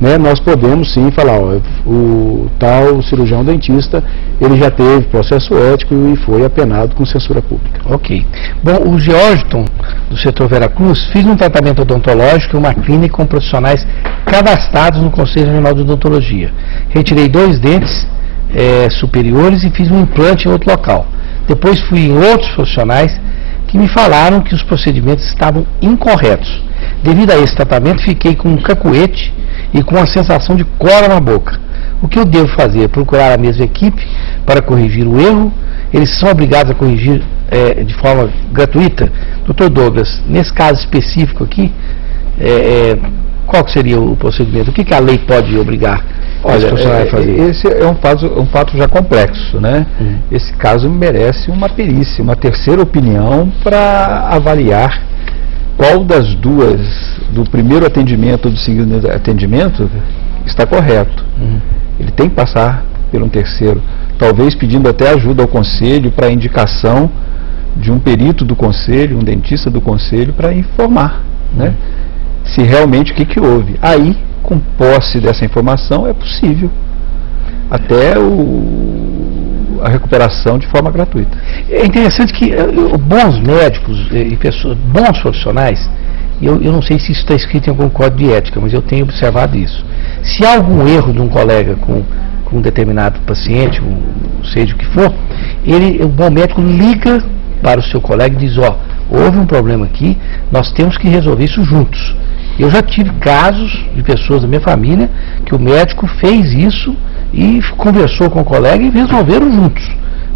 né, nós podemos sim falar, ó, o tal cirurgião dentista, ele já teve processo ético e foi apenado com censura pública. Ok. Bom, o Georgiton, do setor Veracruz, fiz um tratamento odontológico em uma clínica com profissionais cadastrados no Conselho Regional de Odontologia. Retirei 2 dentes superiores e fiz um implante em outro local. Depois fui em outros profissionais que me falaram que os procedimentos estavam incorretos. Devido a esse tratamento, fiquei com um cacuete e com uma sensação de cola na boca. O que eu devo fazer? Procurar a mesma equipe para corrigir o erro? Eles são obrigados a corrigir de forma gratuita? Dr. Douglas, nesse caso específico aqui, qual que seria o procedimento? O que a lei pode obrigar? Olha, esse é um fato já complexo, né? Esse caso merece uma perícia, uma terceira opinião para avaliar qual das duas, do primeiro atendimento ou do segundo atendimento, está correto. Ele tem que passar por um terceiro, talvez pedindo até ajuda ao conselho para indicação de um perito do conselho, um dentista do conselho, para informar, né? Se realmente o que houve. Aí, com posse dessa informação, é possível até a recuperação de forma gratuita. É interessante que bons médicos e pessoas, bons profissionais, eu não sei se isso está escrito em algum código de ética, mas eu tenho observado isso. Se há algum erro de um colega com um determinado paciente, seja o que for, o bom médico liga para o seu colega e diz, ó, houve um problema aqui, nós temos que resolver isso juntos. Eu já tive casos de pessoas da minha família que o médico fez isso e conversou com o colega e resolveram juntos.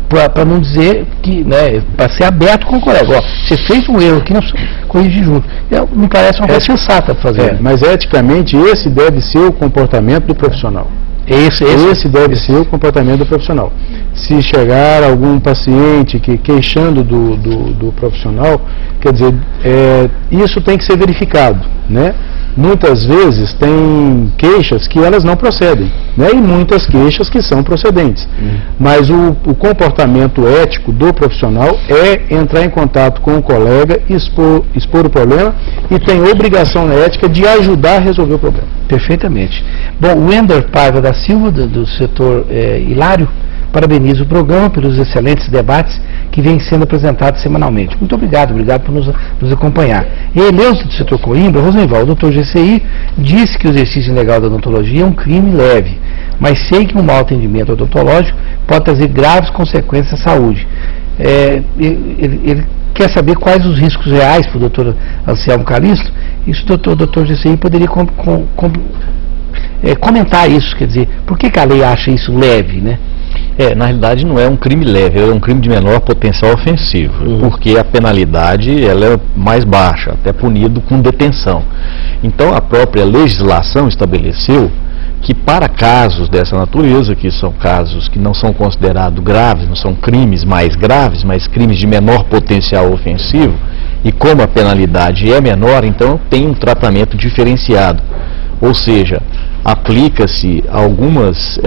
Para não dizer que, né, para ser aberto com o colega. Ó, você fez um erro aqui, nós corrigir junto. Me parece uma coisa sensata fazer. Mas eticamente esse deve ser o comportamento do profissional. Esse deve ser o comportamento do profissional. Se chegar algum paciente queixando do profissional, quer dizer, isso tem que ser verificado, né? Muitas vezes tem queixas que elas não procedem, né? E muitas queixas que são procedentes. Mas o comportamento ético do profissional é entrar em contato com o colega, expor o problema e tem obrigação ética de ajudar a resolver o problema. Perfeitamente. Bom, o Ender Paiva da Silva, do setor Hilário, parabeniza o programa pelos excelentes debates que vêm sendo apresentados semanalmente. Muito obrigado por nos acompanhar. E Eleusa, do setor Coimbra, Rosenval, o Dr. GCI, disse que o exercício ilegal da odontologia é um crime leve, mas sei que um mau atendimento odontológico pode trazer graves consequências à saúde. Ele quer saber quais os riscos reais para o Dr. Anselmo Calixto. Isso o Dr. GCI poderia comentar isso, quer dizer, por que a lei acha isso leve, né? Na realidade não é um crime leve, é um crime de menor potencial ofensivo, porque a penalidade ela é mais baixa, até punido com detenção. Então a própria legislação estabeleceu que para casos dessa natureza, que são casos que não são considerados graves, não são crimes mais graves, mas crimes de menor potencial ofensivo, e como a penalidade é menor, então tem um tratamento diferenciado. Ou seja, aplica-se algumas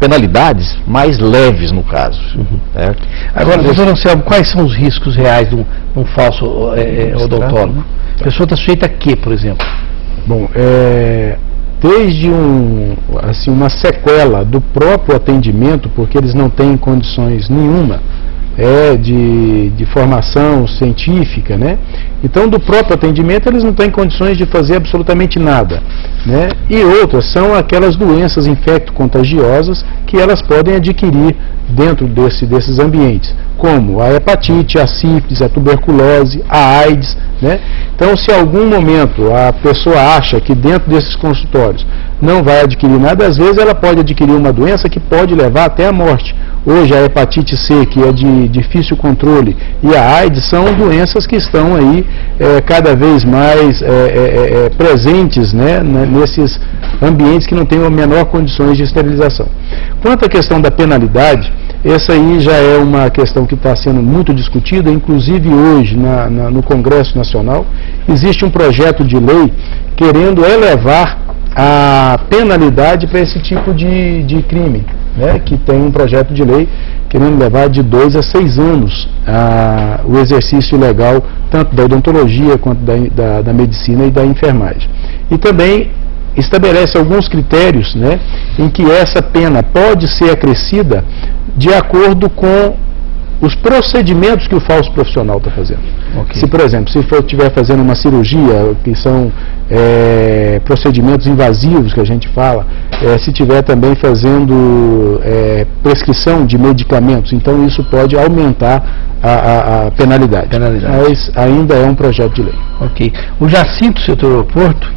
penalidades mais leves no caso. Certo? Agora, doutor Anselmo, quais são os riscos reais de um falso odontólogo? A pessoa está sujeita a quê, por exemplo? Bom, desde uma sequela do próprio atendimento, porque eles não têm condições nenhuma de formação científica, né? Então, do próprio atendimento, eles não têm condições de fazer absolutamente nada, né? E outras são aquelas doenças infecto-contagiosas que elas podem adquirir dentro desses ambientes, como a hepatite, a sífilis, a tuberculose, a AIDS, né? Então, se em algum momento a pessoa acha que dentro desses consultórios não vai adquirir nada, às vezes ela pode adquirir uma doença que pode levar até a morte. Hoje a hepatite C, que é de difícil controle, e a AIDS são doenças que estão aí cada vez mais presentes, né, nesses ambientes que não têm a menor condições de esterilização. Quanto à questão da penalidade, essa aí já é uma questão que está sendo muito discutida, inclusive hoje no Congresso Nacional existe um projeto de lei querendo elevar a penalidade para esse tipo de crime, né, que tem um projeto de lei querendo levar de 2 a 6 anos o exercício ilegal tanto da odontologia quanto da medicina e da enfermagem. E também estabelece alguns critérios, né, em que essa pena pode ser acrescida de acordo com os procedimentos que o falso profissional está fazendo. Okay. Se, por exemplo, se estiver fazendo uma cirurgia, que são procedimentos invasivos que a gente fala, se estiver também fazendo prescrição de medicamentos, então isso pode aumentar a penalidade. Mas ainda é um projeto de lei. Ok. O Jacinto, setor aeroporto,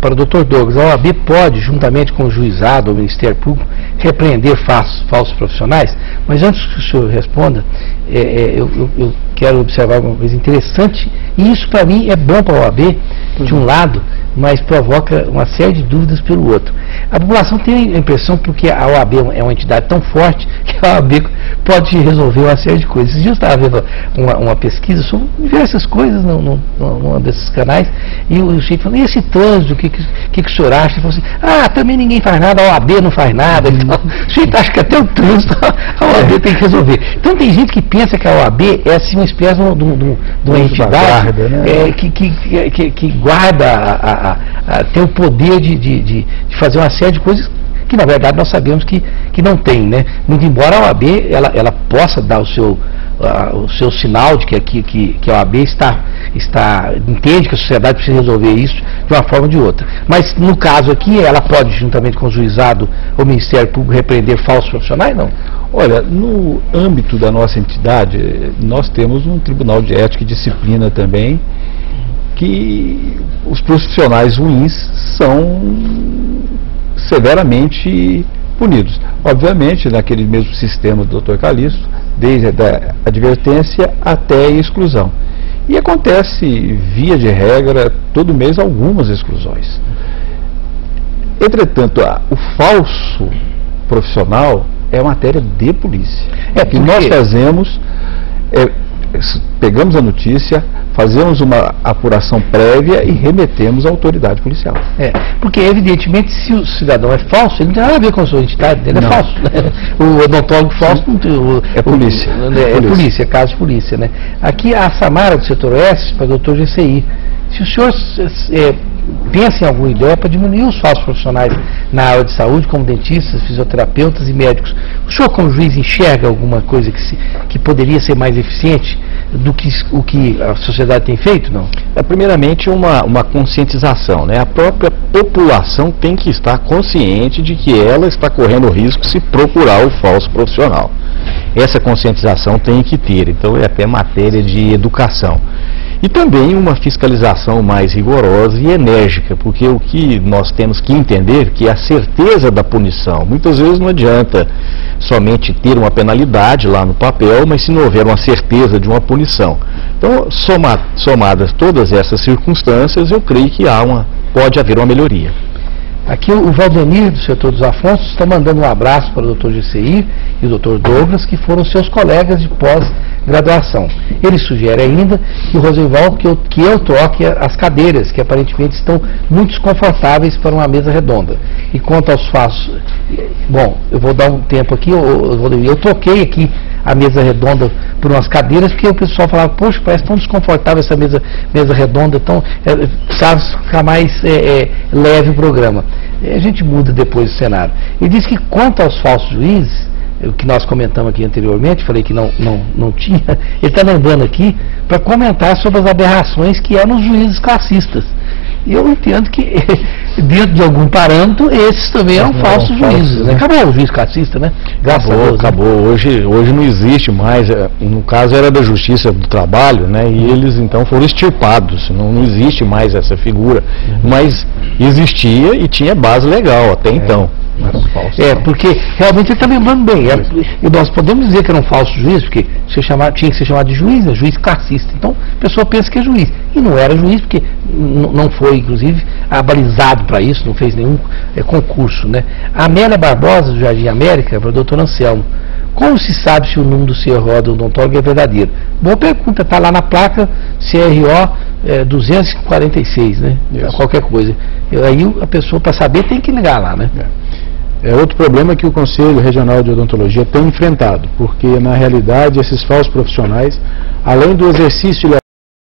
para o Dr. Douglas, a OAB pode, juntamente com o juizado ou o Ministério Público, repreender falsos profissionais? Mas antes que o senhor responda, eu quero observar uma coisa interessante, e isso para mim é bom para a OAB, de um lado, mas provoca uma série de dúvidas pelo outro. A população tem a impressão, porque a OAB é uma entidade tão forte, que a OAB pode resolver uma série de coisas. Esses dias eu estava vendo uma pesquisa sobre diversas coisas num desses canais, e o sujeito falou, e esse trânsito, o que o senhor acha? Ele falou assim, também ninguém faz nada, a OAB não faz nada. Então, o sujeito acha que até o trânsito a OAB tem que resolver. Então tem gente que pensa que a OAB é assim uma espécie de uma entidade guarda, né? que guarda tem o poder de fazer uma série de coisas que na verdade nós sabemos que não tem, né? Muito embora a OAB ela possa dar o seu sinal de que a OAB entende que a sociedade precisa resolver isso de uma forma ou de outra. Mas no caso aqui, ela pode, juntamente com o juizado ou o Ministério Público, repreender falsos profissionais, não? Olha, no âmbito da nossa entidade, nós temos um Tribunal de Ética e Disciplina também, que os profissionais ruins são severamente punidos. Obviamente, naquele mesmo sistema do Dr. Calixto, desde a advertência até a exclusão. E acontece, via de regra, todo mês algumas exclusões. Entretanto, o falso profissional é matéria de polícia. O que nós fazemos pegamos a notícia, fazemos uma apuração prévia e remetemos à autoridade policial. Porque evidentemente se o cidadão é falso, ele não tem nada a ver com a sua identidade, ele é falso. Né? O odontólogo falso não tem, é polícia. É polícia, é caso de polícia. Né? Aqui a Samara do setor oeste, para o Dr. GCI, se o senhor pensa em alguma ideia para diminuir os falsos profissionais na área de saúde, como dentistas, fisioterapeutas e médicos, o senhor como juiz enxerga alguma coisa que poderia ser mais eficiente do que o que a sociedade tem feito, não? Primeiramente uma conscientização, né? A própria população tem que estar consciente de que ela está correndo o risco se procurar o falso profissional. Essa conscientização tem que ter, então é até matéria de educação. E também uma fiscalização mais rigorosa e enérgica, porque o que nós temos que entender que a certeza da punição, muitas vezes não adianta somente ter uma penalidade lá no papel, mas se não houver uma certeza de uma punição. Então, somadas todas essas circunstâncias, eu creio que pode haver uma melhoria. Aqui o Valdemir, do setor dos Afonsos, está mandando um abraço para o Dr. GCI e o Dr. Douglas, que foram seus colegas de pós-graduação. Ele sugere ainda que o Rosenwald, que eu troque as cadeiras, que aparentemente estão muito desconfortáveis para uma mesa redonda. E quanto aos falsos... Bom, eu vou dar um tempo aqui, eu troquei aqui a mesa redonda por umas cadeiras, porque o pessoal falava, poxa, parece tão desconfortável essa mesa redonda, então precisava ficar mais leve o programa. A gente muda depois do cenário. E diz que quanto aos falsos juízes, o que nós comentamos aqui anteriormente, falei que não tinha, ele está lembrando aqui para comentar sobre as aberrações que há nos juízes classistas. E eu entendo que, dentro de algum parâmetro, esses também eram falsos juízes. Né? Acabou o juiz classista, né? Graças a Deus. Acabou. Né? Hoje não existe mais. No caso era da Justiça do Trabalho, né? E eles então foram extirpados. Não existe mais essa figura. Mas existia e tinha base legal até então. Porque realmente ele está lembrando bem. E nós podemos dizer que era um falso juiz, porque tinha que ser chamado de juiz, né? Juiz classista. Então a pessoa pensa que é juiz. E não era juiz, porque não foi, inclusive, abalizado para isso, não fez nenhum concurso. Né? A Amélia Barbosa, do Jardim América, para o doutor Anselmo. Como se sabe se o número do CRO do odontólogo é verdadeiro? Boa pergunta, está lá na placa CRO 246, né? Qualquer coisa. Aí a pessoa, para saber, tem que ligar lá, né? Outro problema que o Conselho Regional de Odontologia tem enfrentado, porque na realidade esses falsos profissionais, além do exercício